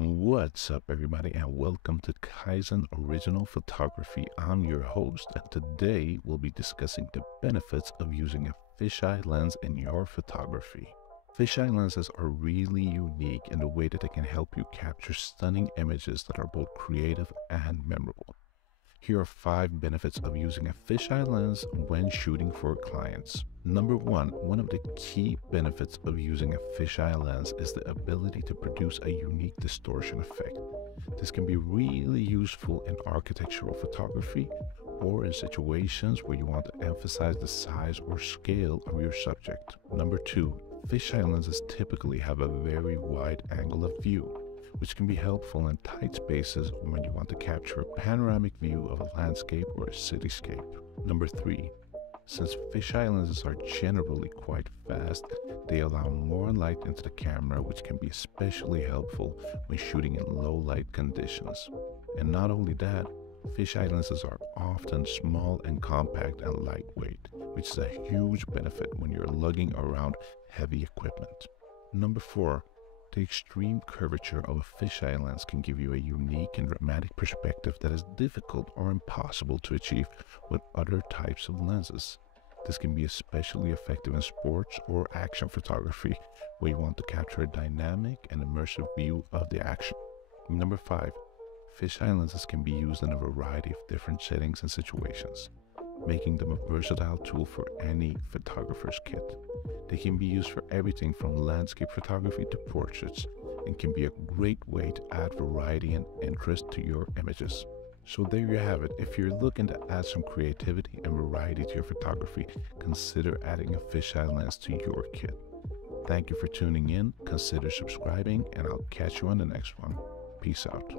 What's up, everybody, and welcome to Kaizenoriginal Photography. I'm your host, and today we'll be discussing the benefits of using a fisheye lens in your photography. Fisheye lenses are really unique in the way that they can help you capture stunning images that are both creative and memorable. Here are 5 benefits of using a fisheye lens when shooting for clients. Number 1, one of the key benefits of using a fisheye lens is the ability to produce a unique distortion effect. This can be really useful in architectural photography or in situations where you want to emphasize the size or scale of your subject. Number 2, fisheye lenses typically have a very wide angle of view, which can be helpful in tight spaces when you want to capture a panoramic view of a landscape or a cityscape. Number 3, since fisheye lenses are generally quite fast, they allow more light into the camera, which can be especially helpful when shooting in low light conditions. And not only that, fisheye lenses are often small and compact and lightweight, which is a huge benefit when you're lugging around heavy equipment. Number 4, the extreme curvature of a fisheye lens can give you a unique and dramatic perspective that is difficult or impossible to achieve with other types of lenses. This can be especially effective in sports or action photography, where you want to capture a dynamic and immersive view of the action. Number 5, fisheye lenses can be used in a variety of different settings and situations, making them a versatile tool for any photographer's kit. They can be used for everything from landscape photography to portraits, and can be a great way to add variety and interest to your images. So there you have it. If you're looking to add some creativity and variety to your photography, consider adding a fisheye lens to your kit. Thank you for tuning in, consider subscribing, and I'll catch you on the next one. Peace out.